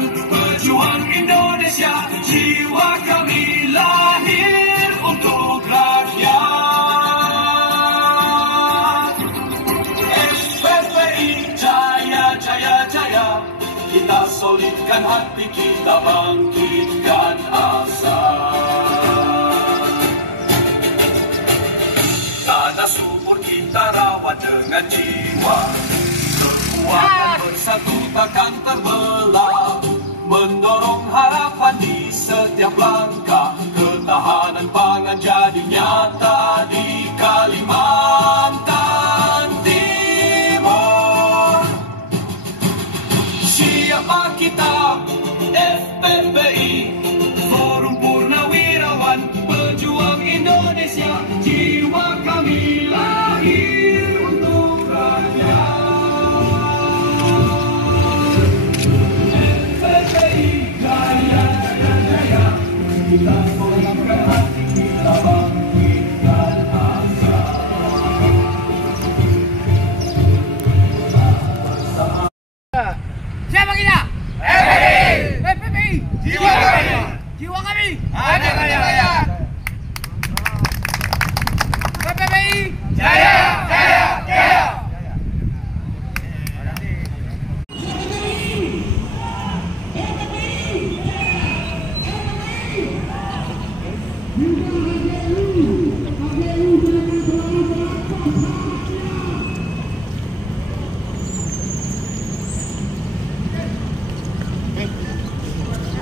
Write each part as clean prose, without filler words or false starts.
Perjuangan, pejuang Indonesia, jiwa kami lahir untuk rakyat. SPPI jaya, jaya, jaya, kita solidkan hati, kita bangkitkan asa. Tanah subur kita rawat dengan jiwa, kekuatan bersatu takkan terbelah, mendorong harapan di setiap langkah, ketahanan pangan jadi nyata di Kalimantan Timur. Siapa kita? FPPI, Forum Purnawirawan, pejuang Indonesia, jiwa kami lahir untuk rakyat. FPPI jaya, jaya, jaya, kita solidkan hati, kita bangkitkan asa. Siapa kita? FPPI. FPPI. Jiwa kami. Jiwa kami. Ada rakyat. FPPI. Jaya, jaya, jaya.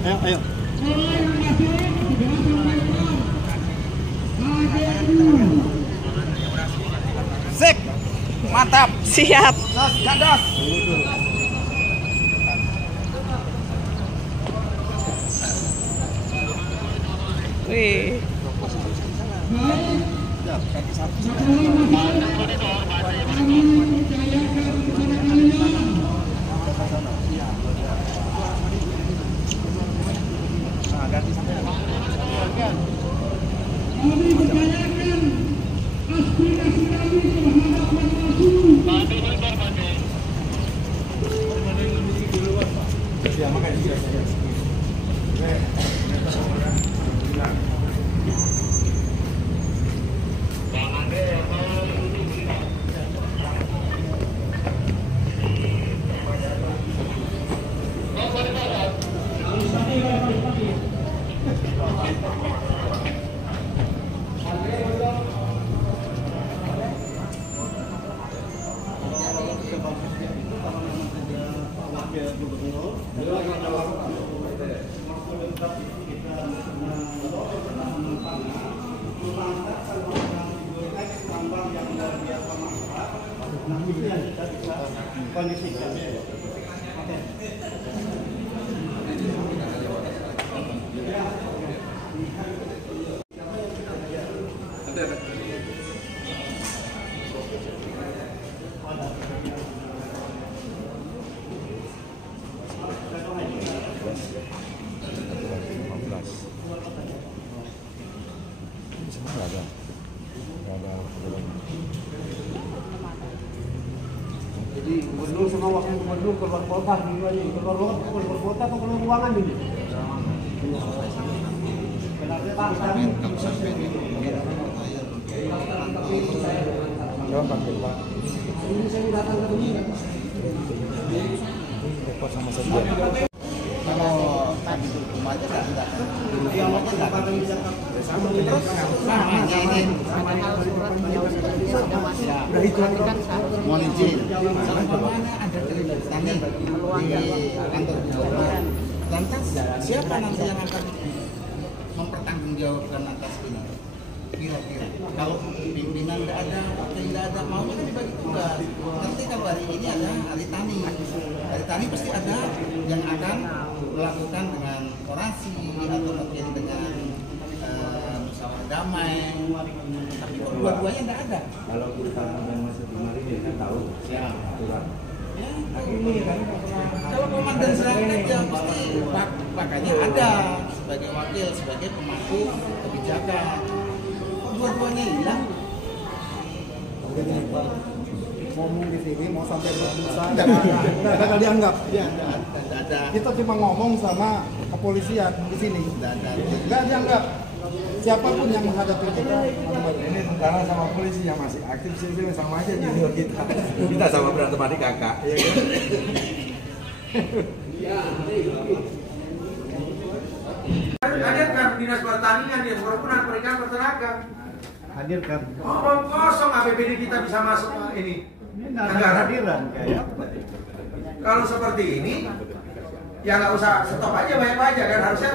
Ayo. Sip. Mantap. Siap. Gados. Wih. Ganti sampai kondisikan. Jadi gubernur sama wakil gubernur keluar kota gimana? Keluar kota atau keluar ruangan ini? Ini saya datang ke sini. Repot sama saja. Kalau tadi itu cuma aja kan datang. Dia mau datang sama terus sama surat sudah itu mohon izin. Mana ada tadi di kantor gubernur. Lantas siapa nanti yang akan mempertanggungjawabkan atas ini? Kira-kira kalau pimpinan nggak ada, wakil nggak ada, maunya kan dibagi tugas. Nanti kalau hari ini ada hari tani pasti ada yang akan melakukan dengan orasi atau mungkin dengan musyawarah damai. Tapi kok dua-duanya nggak ada. Kalau kita yang masuk kemarin dia tahu siapa aturan. Ya, ini kan kalau komandan serangkaian ya pasti makanya ada sebagai wakil, sebagai pemangku kebijakan. Dua-duanya hilang. Ngomong di sini mau sampai berusaha, nggak dianggap. Ya, ada. Kita cuma ngomong sama kepolisian di sini. Tidak ada. Nggak dianggap siapapun yang menghadapi kita. Ini tentara sama polisi yang masih aktif sih sama aja junior kita. Kita sama berantem adik kakak. Ya kan? Hadirkan dinas pertanian, dinas perkebunan, perikanan, peternakan. Hadirkan. Oh, kosong APBD kita bisa masuk ke ini. Negara. kayak Kalau seperti ini, ya nggak usah stop aja banyak aja kan harusnya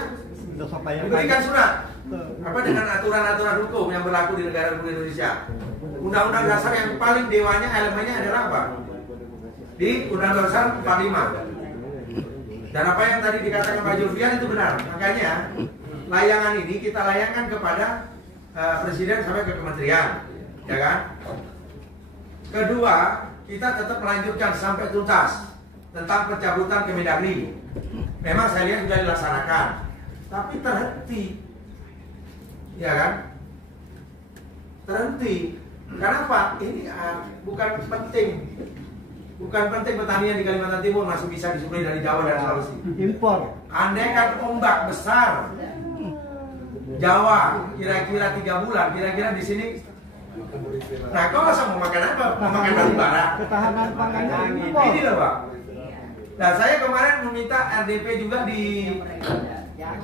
diberikan surat. Apa dengan aturan-aturan hukum yang berlaku di negara Republik Indonesia? Undang-undang dasar yang paling dewanya elemennya adalah apa? Di Undang-Undang Dasar 45. Dan apa yang tadi dikatakan Pak Julfian itu benar. Makanya layangan ini kita layangkan kepada Presiden sampai ke Kementerian, ya kan? Kedua, kita tetap melanjutkan sampai tuntas tentang pencabutan Kemendagri. Memang saya lihat sudah dilaksanakan, tapi terhenti, ya kan? Terhenti. Kenapa? Ini bukan penting. Bukan penting pertanian di Kalimantan Timur masih bisa disuplai dari Jawa dan Sulawesi. impor. Andai kan ombak besar Jawa kira-kira 3 bulan, kira-kira di sini. Nah, kau masa mau makan apa? Mau makan batu bara? Ketahanan pangannya impor. Ini loh, Pak. Nah, saya kemarin meminta RDP juga di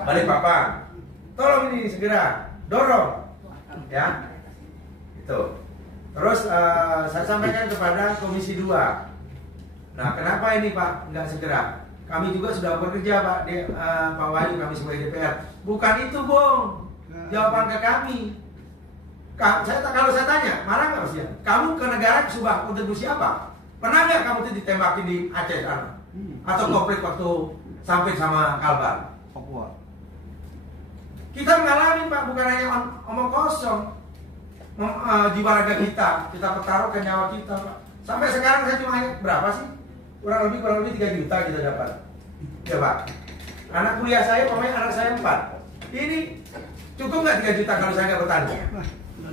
Balikpapan. Tolong ini segera dorong, ya. Itu. Terus saya sampaikan kepada Komisi 2. Nah, kenapa ini Pak nggak segera? Kami juga sudah bekerja Pak, Pak Wahyu, kami sebagai DPR. Bukan itu, Bung. Jawaban ke kami. Kalau saya tanya, marah nggak Mas? Kamu ke negara sudah kontribusi apa? Pernah nggak kamu itu ditembakin di Aceh sana? Atau konflik waktu sampai sama Kalbar? Kita mengalami Pak, bukan hanya omong kosong. Jiwa raga kita pertaruhkan nyawa kita Pak. Sampai sekarang saya cuma berapa sih? Kurang lebih 3 juta kita dapat. Ya Pak. Anak kuliah saya, pokoknya anak saya 4. Ini cukup nggak 3 juta kalau saya nggak bertani?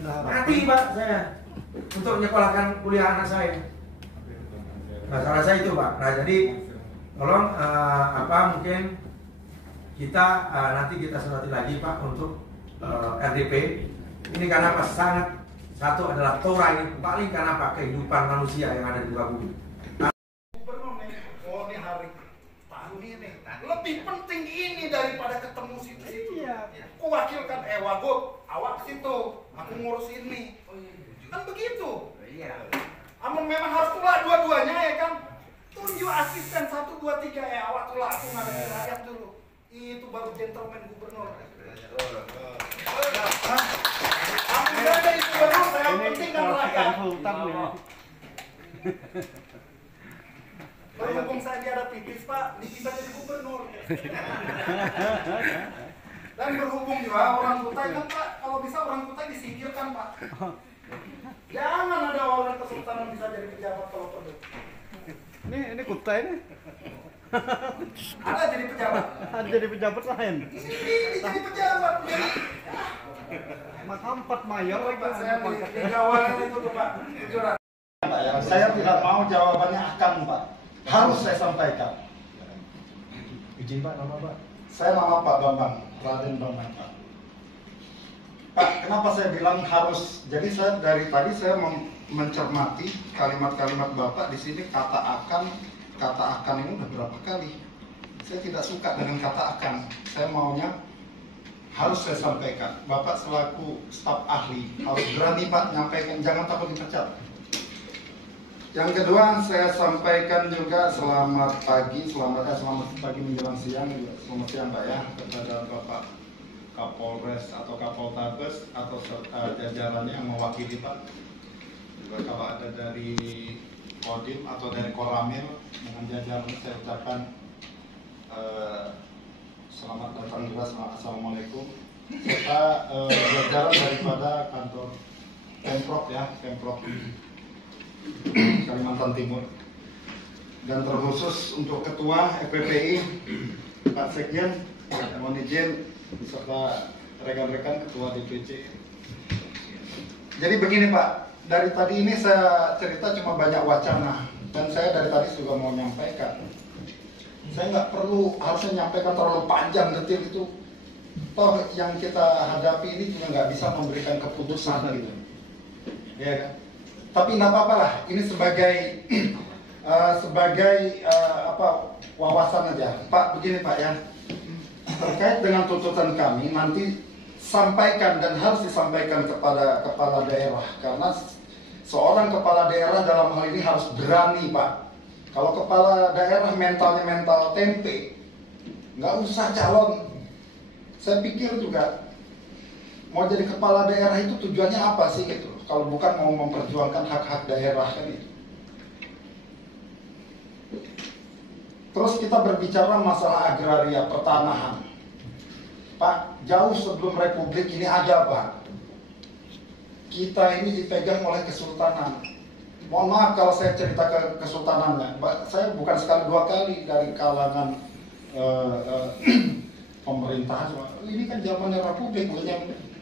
Mati Pak saya untuk menyekolahkan kuliah anak saya. Masalah saya itu Pak. Nah jadi tolong mungkin kita nanti kita surati lagi Pak untuk RDP. Ini karena apa? Sangat satu adalah Torah ini paling karena apa? Kehidupan manusia yang ada di muka bumi. Oh ini hari tani nih. Lebih penting ini daripada ketemu situ-situ. Iya. Aku wakilkan Wagub, awak situ. Aku ngurus ini. Kan begitu. Iya. Amun memang harus tulah dua-duanya ya kan. Tunjuk asisten 1, 2, 3 awak tulah aku ngadepin rakyat dulu. Itu baru gentleman gubernur. Aku udah dari gubernur, saya penting kan rakyat. Berhubung saya dia ada pipis Pak, bisa jadi gubernur. Dan berhubung juga orang Kutai kan Pak, kalau bisa orang Kutai disingkirkan Pak. Jangan ada orang kesultanan bisa jadi pejabat kalau perlu. Ini Kutai nih. Ada jadi pejabat. Ada jadi pejabat lain. Ini jadi pejabat. Maka 4 mayor Pak saya di kawalan itu tuh Pak. Jujur. Saya tidak mau jawabannya akan Pak. Harus saya sampaikan. Izin Pak, nama Pak. Saya nama Pak Bambang, Raden Bambang Pak. Pak, kenapa saya bilang harus? Jadi saya dari tadi saya mencermati kalimat-kalimat Bapak di sini kata akan ini udah berapa kali. Saya tidak suka dengan kata akan. Saya maunya harus saya sampaikan. Bapak selaku staf ahli harus berani Pak nyampaikan, jangan takut dipecat. Yang kedua saya sampaikan juga selamat pagi menjelang siang, selamat siang Pak ya kepada Bapak Kapolres atau Kapoltabes atau jajarannya yang mewakili Pak. Juga kalau ada dari Kodim atau dari Koramil dengan jajaran saya ucapkan selamat datang juga, assalamualaikum. Serta jajaran daripada kantor Pemprov ya, Pemprov Kalimantan Timur, dan terkhusus untuk Ketua FPPI Pak Sekjen, mohon izin beserta rekan-rekan Ketua DPC. Jadi begini Pak, dari tadi ini saya cerita cuma banyak wacana, dan saya dari tadi juga mau menyampaikan. Saya nggak perlu harusnya nyampaikan terlalu panjang detil itu. Toh yang kita hadapi ini juga nggak bisa memberikan keputusan gitu. Ya kan? Tapi nggak apa-apa lah. Ini sebagai wawasan aja. Pak, begini Pak ya. Terkait dengan tuntutan kami nanti sampaikan dan harus disampaikan kepada kepala daerah, karena seorang kepala daerah dalam hal ini harus berani Pak. Kalau kepala daerah mentalnya mental tempe, nggak usah calon. Saya pikir juga mau jadi kepala daerah itu tujuannya apa sih gitu? Kalau bukan mau memperjuangkan hak-hak daerah kan itu. Terus kita berbicara masalah agraria, pertanahan. Pak, jauh sebelum Republik ini ada Pak. Kita ini dipegang oleh kesultanan. Mohon maaf kalau saya cerita ke kesultanannya. Saya bukan sekali dua kali dari kalangan pemerintah. Ini kan zamannya Republik.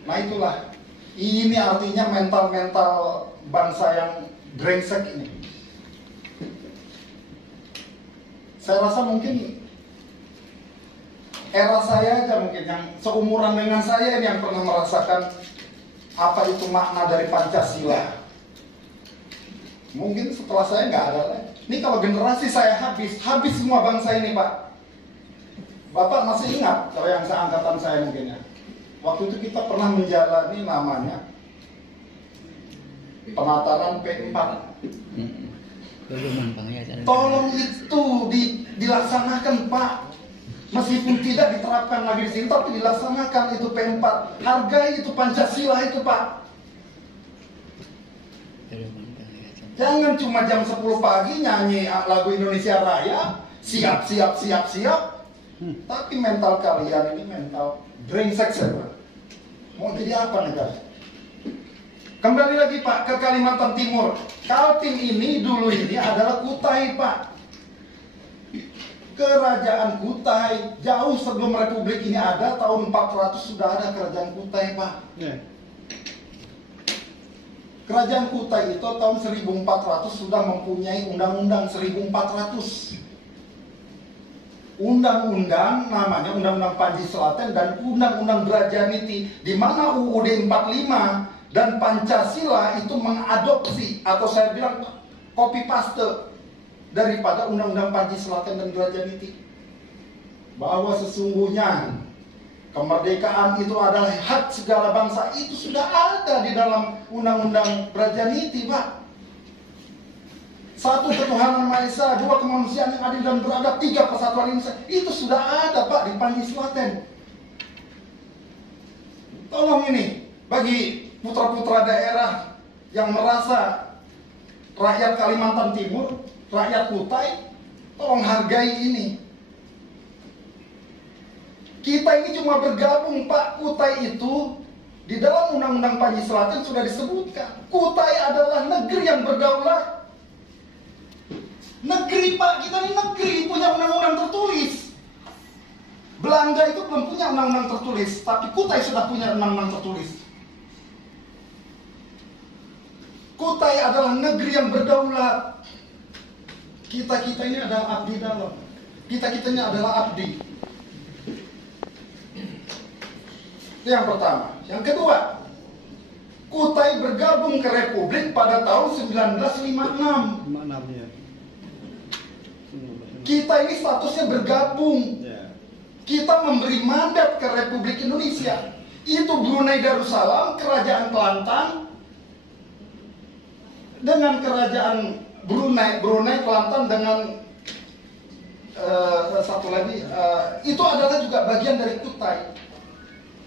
Nah itulah. Ini artinya mental-mental bangsa yang brengsek ini. Saya rasa mungkin era saya aja mungkin yang seumuran dengan saya ini yang pernah merasakan apa itu makna dari Pancasila. Mungkin setelah saya nggak ada lagi. Ini kalau generasi saya habis semua bangsa ini Pak. Bapak masih ingat kalau yang seangkatan saya mungkin ya. Waktu itu kita pernah menjalani namanya penataran P4. Tolong itu dilaksanakan Pak. Meskipun tidak diterapkan lagi di sini, tapi dilaksanakan itu P4. Hargai itu Pancasila itu Pak. Jangan cuma jam 10 pagi nyanyi lagu Indonesia Raya, siap. Tapi mental kalian ini mental brengsek Pak. Mau jadi apa negara? Kembali lagi Pak ke Kalimantan Timur. Kaltim ini dulu ini adalah Kutai Pak. Kerajaan Kutai jauh sebelum Republik ini ada, tahun 400 sudah ada kerajaan Kutai Pak. Kerajaan Kutai itu tahun 1400 sudah mempunyai undang-undang 1400. Undang-undang namanya Undang-Undang Panji Selaten dan Undang-Undang Brajaniti, di mana UUD 45 dan Pancasila itu mengadopsi atau saya bilang copy paste daripada Undang-Undang Panji Selaten dan Brajaniti, bahwa sesungguhnya kemerdekaan itu adalah hak segala bangsa. Itu sudah ada di dalam Undang-Undang Brajaniti Pak. 1 ketuhanan Maha Esa, 2 kemanusiaan yang adil dan beradab, 3 persatuan Indonesia. Itu sudah ada Pak di Panji Selaten. Tolong ini bagi putra-putra daerah yang merasa rakyat Kalimantan Timur, rakyat Kutai, tolong hargai ini. Kita ini cuma bergabung Pak. Kutai itu di dalam Undang-Undang Panji Selaten sudah disebutkan. Kutai adalah negeri yang berdaulat. Negeri Pak, kita ini negeri punya undang-undang tertulis. Belanda itu belum punya undang-undang tertulis, tapi Kutai sudah punya undang-undang tertulis. Kutai adalah negeri yang berdaulat. Kita ini adalah abdi dalam. Kita ini adalah abdi. Itu yang pertama. Yang kedua, Kutai bergabung ke Republik pada tahun 1956. Kita ini statusnya bergabung. Kita memberi mandat ke Republik Indonesia. Itu Brunei Darussalam, Kerajaan Kelantan, dengan Kerajaan Brunei Kelantan dengan satu lagi, itu adalah juga bagian dari Kutai.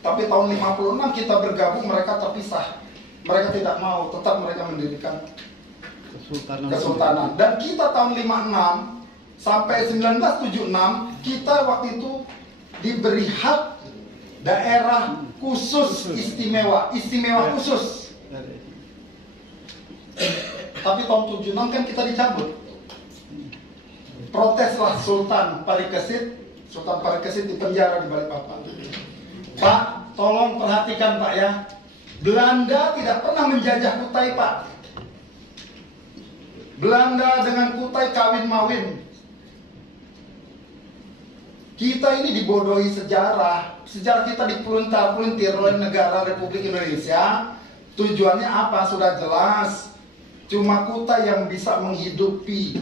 Tapi tahun 56 kita bergabung, mereka terpisah. Mereka tidak mau, tetap mereka mendirikan Kesultanan. Dan kita tahun 56 sampai 1976 kita waktu itu diberi hak daerah khusus istimewa khusus. Tapi tahun 76 kan kita dicabut. Proteslah Sultan Parikesit dipenjara di Balikpapan. Pak, tolong perhatikan Pak ya. Belanda tidak pernah menjajah Kutai Pak. Belanda dengan Kutai kawin mawin. Kita ini dibodohi sejarah. Sejarah kita dipelintir oleh negara Republik Indonesia. Tujuannya apa? Sudah jelas. Cuma Kutai yang bisa menghidupi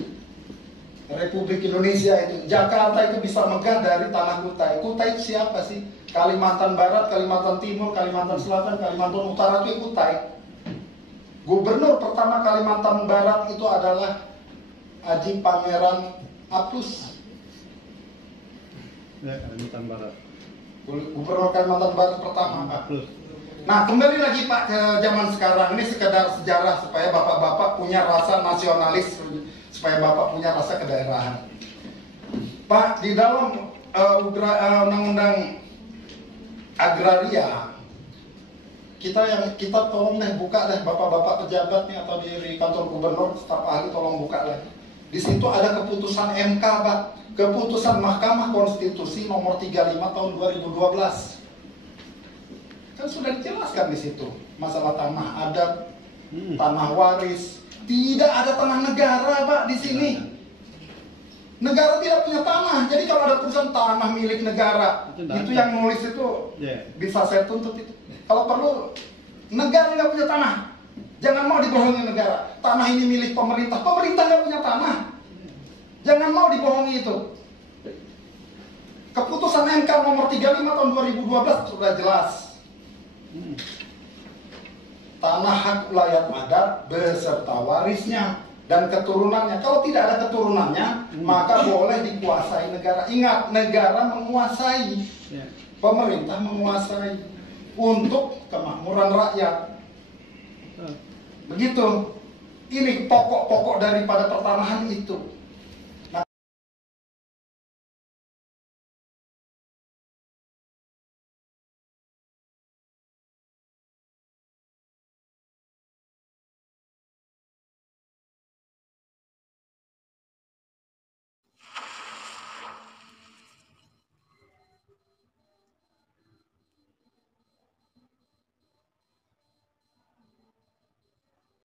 Republik Indonesia itu. Jakarta itu bisa megah dari tanah Kutai. Kutai itu siapa sih? Kalimantan Barat, Kalimantan Timur, Kalimantan Selatan, Kalimantan Utara itu Kutai. Gubernur pertama Kalimantan Barat itu adalah Haji Pangeran Apus. Ya, Kalimantan Barat. Gubernur Kalimantan Barat pertama, Pak. Nah, kembali lagi Pak ke zaman sekarang. Ini sekedar sejarah supaya bapak-bapak punya rasa nasionalis, supaya bapak punya rasa kedaerahan. Pak, di dalam undang-undang agraria, kita tolong deh buka deh bapak-bapak pejabat nih atau di kantor gubernur, staf ahli tolong buka deh. Di situ ada keputusan MK, Pak. Keputusan Mahkamah Konstitusi nomor 35 tahun 2012. Kan sudah dijelaskan di situ masalah tanah adat, tanah waris. Tidak ada tanah negara, Pak, di sini. Negara tidak punya tanah. Jadi kalau ada tulisan tanah milik negara, itu yang nulis itu bisa saya tuntut itu. Kalau perlu, negara nggak punya tanah. Jangan mau dibohongi negara. Tanah ini milik pemerintah. Pemerintah nggak punya tanah. Jangan mau dibohongi itu. Keputusan MK nomor 35 tahun 2012 sudah jelas. Tanah hak ulayat adat beserta warisnya dan keturunannya. Kalau tidak ada keturunannya, maka boleh dikuasai negara. Ingat, negara menguasai, pemerintah menguasai untuk kemakmuran rakyat. Begitu. Ini pokok-pokok daripada pertanahan itu.